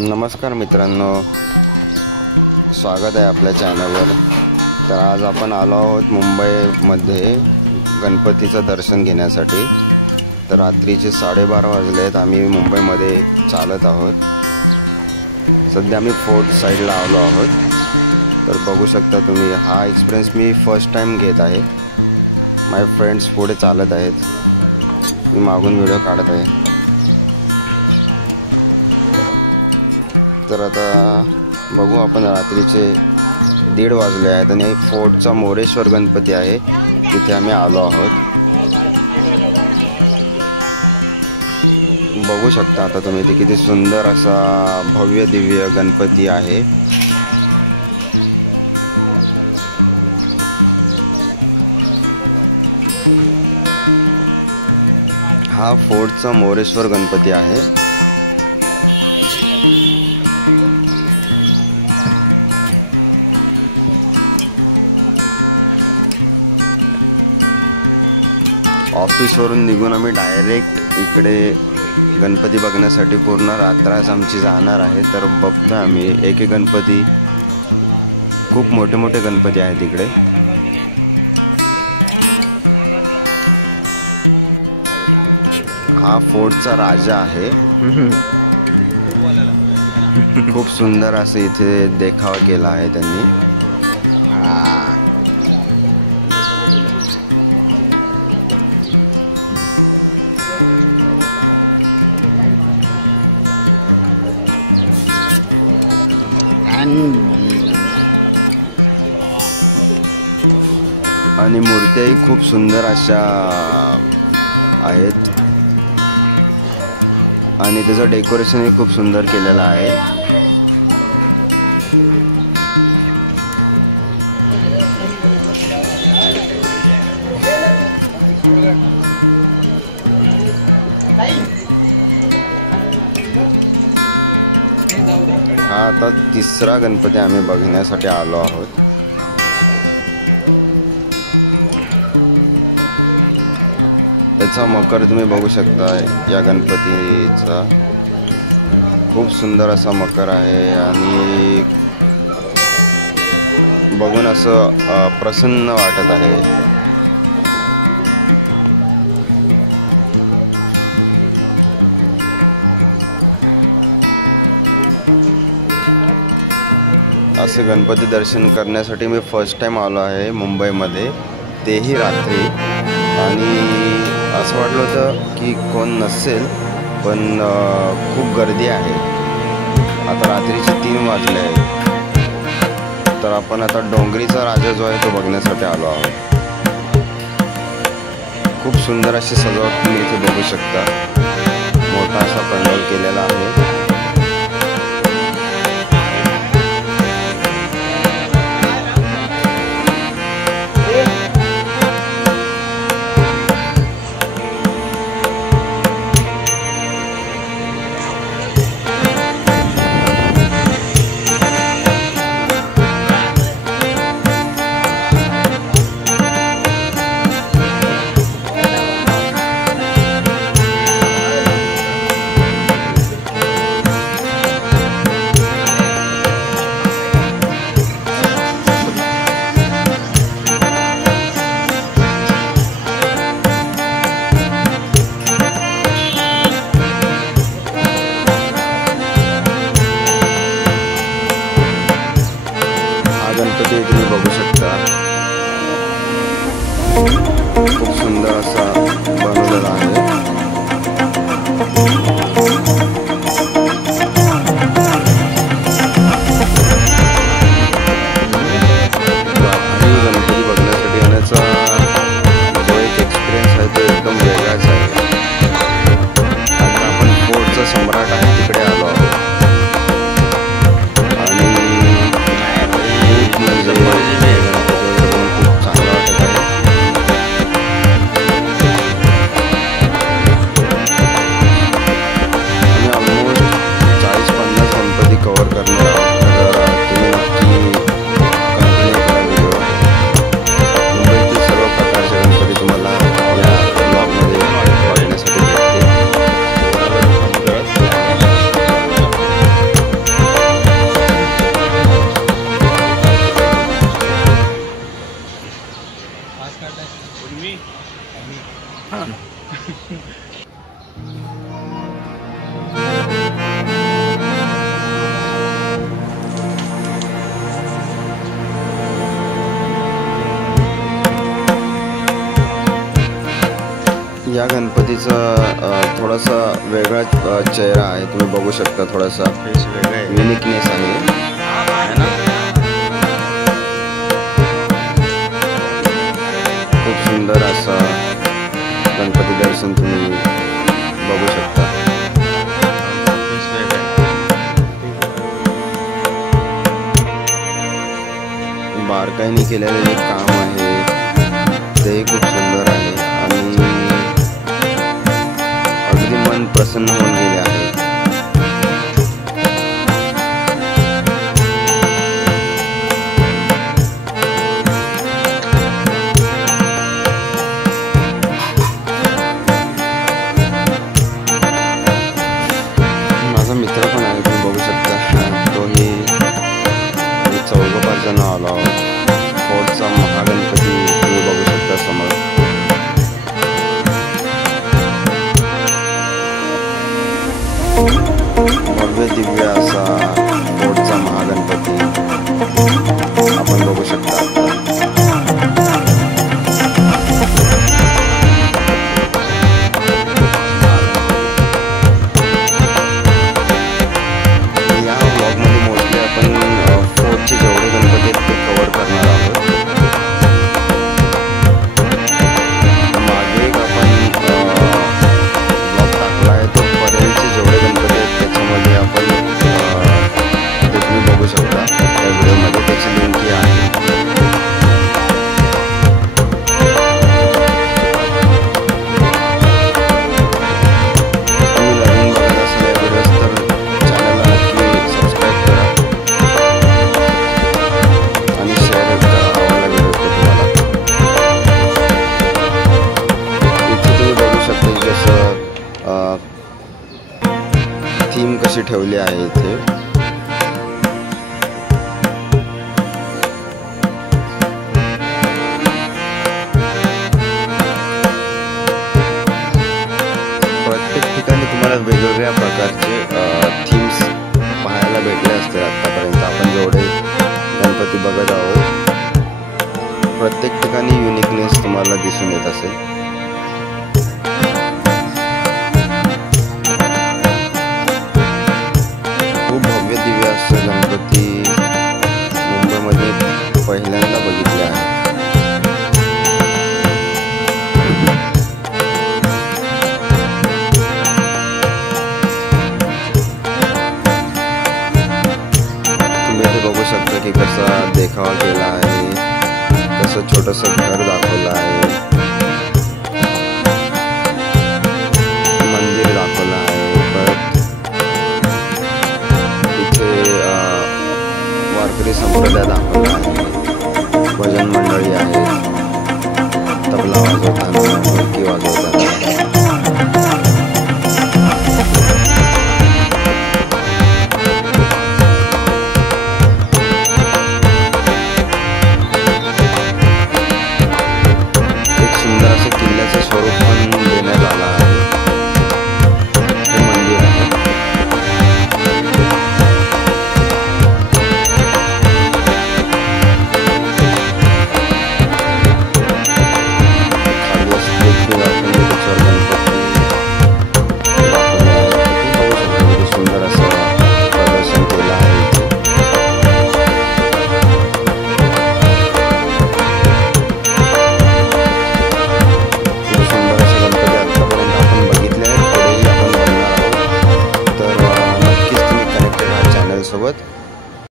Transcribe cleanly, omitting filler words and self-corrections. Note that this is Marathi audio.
नमस्कार मित्रांनो, स्वागत आहे आपल्या चॅनलवर। तर आज आपण आलो आहोत मुंबईमध्ये गणपतीचं दर्शन घेण्यासाठी। तर रात्रीचे 12:30 वाजले आहेत। आम्ही मुंबईमध्ये चालत आहोत। सध्या आम्ही फोर्ट साईडला आलो आहोत। तर बघू शकता तुम्ही, हा एक्सपिरियन्स मी फर्स्ट टाइम घेत आहे। माझे फ्रेंड्स पुढे चालत आहेत, मी मागून व्हिडिओ काढत आहे। तर आता बघू आपण, रात्रीचे 1:30 वाजले आहेत आणि फोर्टचा मोरेश्वर गणपती आहे, तिथे आम्ही आलो आहोत। बघू शकता आता तुम्ही, ते किती सुंदर असा भव्य दिव्य गणपती आहे। हा फोर्टचा मोरेश्वर गणपती आहे। ऑफिसवरून निघून आम्ही डायरेक्ट इकडे गणपती बघण्यासाठी पूर्ण रात्रच आमची जाणार आहे। तर बघतो आम्ही एक एक गणपती, खूप मोठे मोठे गणपती आहेत इकडे। हा फोर्टचा राजा आहे। खूप सुंदर असं इथे देखावा केला आहे त्यांनी। आणि मूर्त्याही खूप सुंदर अशा आहेत आणि त्याचं डेकोरेशनही खूप सुंदर केलेलं आहे। हा आता तिसरा गणपती आम्ही बघण्यासाठी आलो आहोत। याचा मकर तुम्ही बघू शकता, या गणपतीचा खूप सुंदर असा मकर आहे आणि बघून असं प्रसन्न वाटत आहे। असे गणपती दर्शन करण्यासाठी मी फर्स्ट टाइम आलो आहे मुंबईमध्ये, तेही रात्री। आणि असं वाटलं होतं की कोण नसेल, पण खूप गर्दी आहे। आता रात्रीचे 3 वाजले आहेत। तर आपण आता डोंगरीचा राजा जो आहे तो बघण्यासाठी आलो आहोत। खूप सुंदर अशी सजावट तुम्ही इथे बघू शकता। मोठा असा पंडाल केलेला आहे। गणपती तुम्ही बघू शकता, खूप सुंदर असा बनवलेला आहे। आणि गणपती बघण्यासाठी येण्याचा जो एक एक्सपिरियन्स आहे तो एकदम वेगळाच आहे। आता आपण फोर्टचा सम्राट आहे तिकडे आलो आहोत। गणपतीचं थोडासा वेगळा चेहरा आहे, तुम्ही बघू शकता. थोडासा फेस वेगळा आहे, युनिकनेस आहे ना. खूप सुंदर असा गणपती दर्शन तुम्ही बघू शकता. बारकाईने केलेलं जे काम आहे तेही खूप सुंदर आहे आणि अगदी मन प्रसन्न होऊन गेले आहे. माझा मित्र पण आहे, तुम्ही बघू शकता. तोही 4-5 जण आलो. फोर्टचा महागणपती तुम्ही बघू शकता समोर. भव्य दिव्य असा फोर्टचा महागणपती आपण बघू शकता. या ब्लॉगमध्ये मोस्टली आपण फोर्टचे जेवढे गणपती आहेत ते कव्हर करणार आहोत. मागे एक आपण ब्लॉग टाकला आहे, तो पर्यंतचे जेवढे गणपती आहेत त्याच्यामध्ये आपण ते तुम्ही बघू शकता. त्या व्हिडिओमध्ये त्याची लिंक आहे. तुम्ही नवीन बघत असलेल्या व्हिडिओज तर चॅनलला नक्की सबस्क्राईब करा आणि शेअर करा आवडला व्हिडिओ तुम्हाला. इथे तुम्ही बघू शकता की जसं थीम कशी ठेवली आहे इथे. प्रत्येक ठिकाणी तुम्हाला वेगवेगळ्या प्रकारचे थीम्स पाहायला भेटले असतील. आतापर्यंत आपण जेवढे गणपती बघत आहोत प्रत्येक ठिकाणी युनिकनेस तुम्हाला दिसून येत असेल. खूप भव्य दिव्य असं गणपती मुंबईमध्ये पहिल्यांदा बघितले आहे. तुम्ही इथे बघू शकता की कसा देखावा केला आहे, कसं छोटंसं घर दाखवलं आहे, मंदिर दाखवलं आहे. परत इथे वारकरी संप्रदाय दाखवला आहे, भजन मंडळी आहे, तबला वाजवताना, ढोलकी वाजवताना.